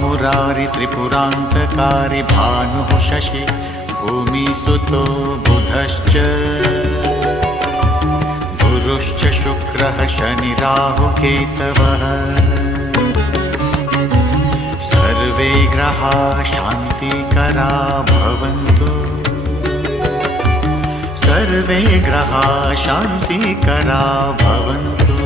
मुरारि त्रिपुरान्तकारि भानुः शशि भूमिसुतो बुधश्च गुरुश्च शुक्रः शनिराहुकेतवः सर्वे ग्रहाः शान्तिकरा भवन्तु सर्वे ग्रहाः शान्तिकरा भवन्तु।